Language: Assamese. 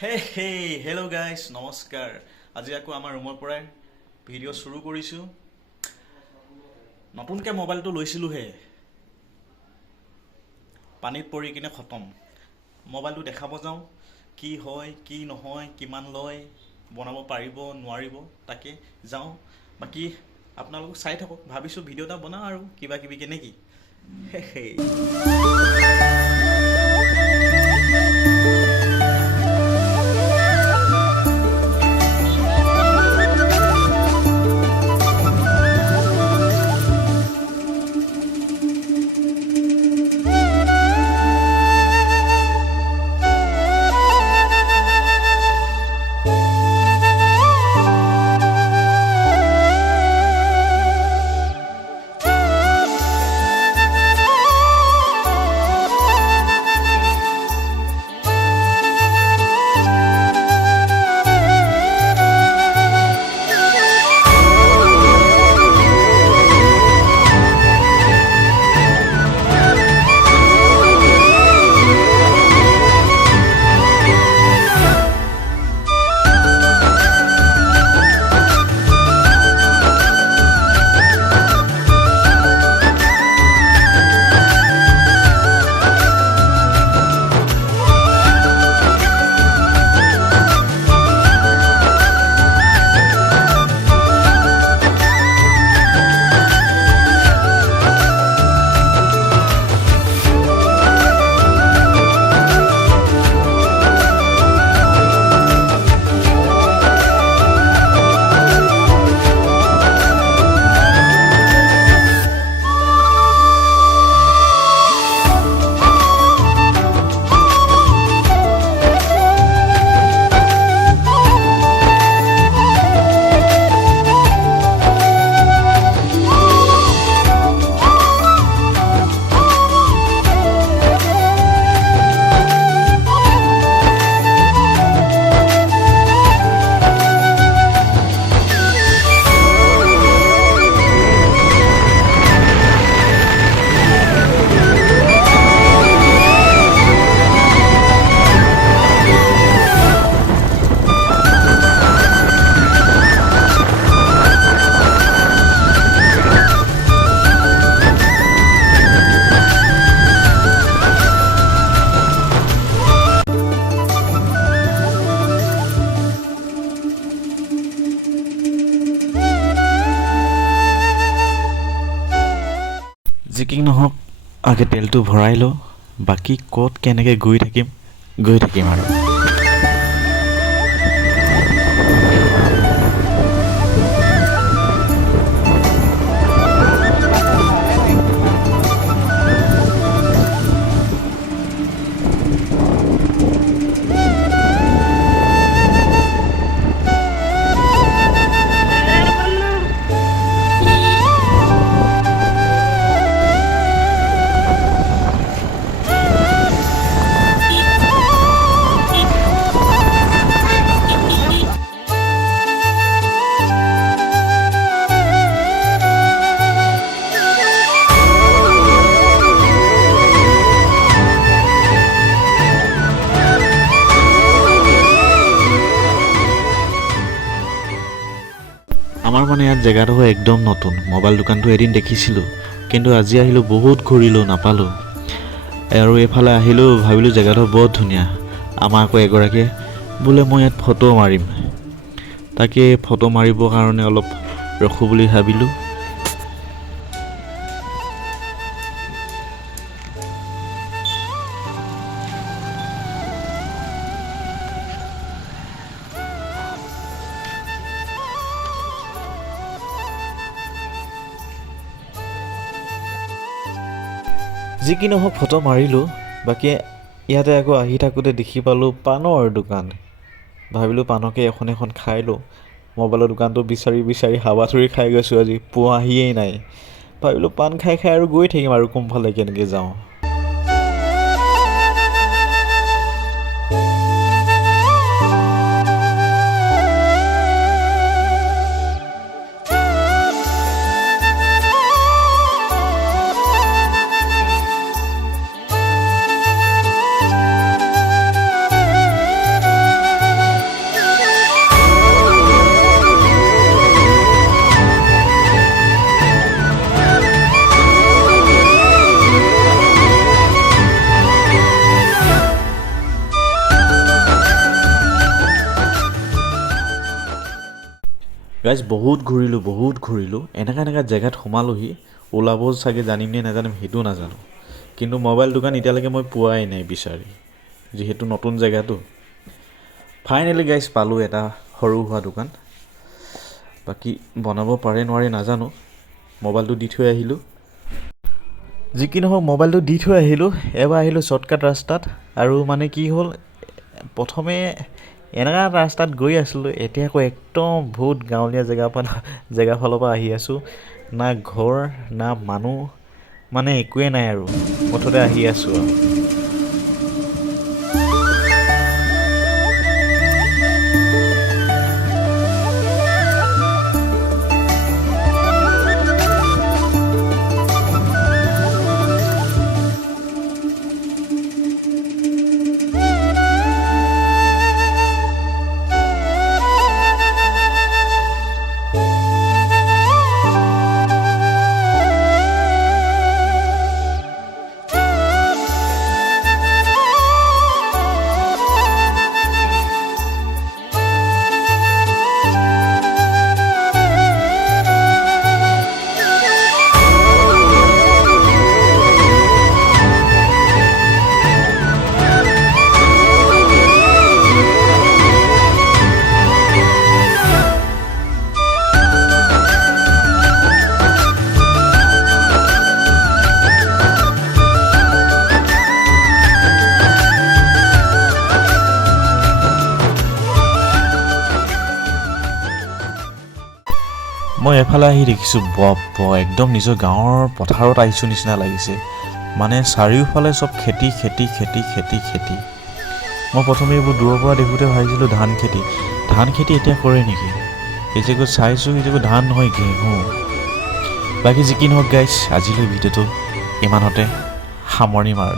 হেল্ল' গাইজ নমস্কাৰ। আজি আকৌ আমাৰ ৰুমৰ পৰাই ভিডিঅ' শুৰু কৰিছোঁ। নতুনকৈ মোবাইলটো লৈছিলোঁহে, পানীত পৰি কিনে খতম। মোবাইলটো দেখাব যাওঁ, কি হয় কি নহয়, কিমান লয়, বনাব পাৰিব নোৱাৰিব, তাকে যাওঁ। বাকী আপোনালোকক চাই থাকক, ভাবিছোঁ ভিডিঅ' এটা বনাওঁ আৰু কিবা কিবিকৈ নেকি। যি কি নহওক, আগে তেলটো ভৰাই লওঁ, বাকী ক'ত কেনেকৈ গৈ থাকিম আৰু। আমাৰ মানে ইয়াত জেগাডোখৰ একদম নতুন। মোবাইল দোকানটো এদিন দেখিছিলোঁ, কিন্তু আজি আহিলোঁ, বহুত ঘূৰিলোঁ, নাপালোঁ। আৰু এইফালে আহিলোঁ, ভাবিলোঁ জেগাডোখৰ বহুত ধুনীয়া। আমাৰ আকৌ এগৰাকীয়ে বোলে মই ইয়াত ফটো মাৰিম, তাকে ফটো মাৰিবৰ কাৰণে অলপ ৰখোঁ বুলি ভাবিলোঁ। যি কি নহওক ফটো মাৰিলোঁ। বাকী ইয়াতে আকৌ আহি থাকোঁতে দেখি পালোঁ পাণৰ দোকান। ভাবিলোঁ পাণকে এখন খাই লওঁ। মোবাইলৰ দোকানটো বিচাৰি হাবাথুৰি খাই গৈছোঁ, আজি পোৱাহিয়েই নাই। ভাবিলোঁ পাণ খাই আৰু গৈ থাকিম আৰু কোনফালে কেনেকৈ যাওঁ। গাইজ বহুত ঘূৰিলোঁ এনেকা জেগাত সোমালোহি, ওলাব চাগে জানিম নে নাজানিম সেইটো নাজানো, কিন্তু মোবাইল দোকান এতিয়ালৈকে মই পোৱাই নাই বিচাৰি, যিহেতু নতুন জেগাটো। ফাইনেলি গাইজ পালোঁ এটা সৰু সুৰা দোকান। বাকী বনাব পাৰে নোৱাৰে নাজানো। মোবাইলটো দি থৈ আহিলোঁ। যি কি নহওক মোবাইলটো দি থৈ আহিলোঁ। এবাৰ আহিলোঁ শ্বৰ্টকাট ৰাস্তাত, আৰু মানে কি হ'ল, প্ৰথমে এনেকুৱা এটা ৰাস্তাত গৈ আছিলোঁ, এতিয়া আকৌ একদম বহুত গাঁৱলীয়া জেগা ফালৰ পৰা আহি আছোঁ। না ঘৰ না মানুহ, মানে একোৱে নাই আৰু, মুঠতে আহি আছোঁ আৰু। মই এফালে আহি দেখিছোঁ একদম নিজৰ গাঁৱৰ পথাৰত আহিছোঁ নিচিনা লাগিছে। মানে চাৰিওফালে চব খেতি। মই প্ৰথমে এইবোৰ দূৰৰ পৰা দেখোঁতে ভাবিছিলোঁ ধান খেতি এতিয়া কৰে নেকি? এই যে চাইছোঁ সেইটো ধান নহয়, ঘেঁহু। বাকী যি কি নহওক গাইজ, আজিলৈ ভিডিঅ'টো ইমানতে সামৰণি মাৰোঁ।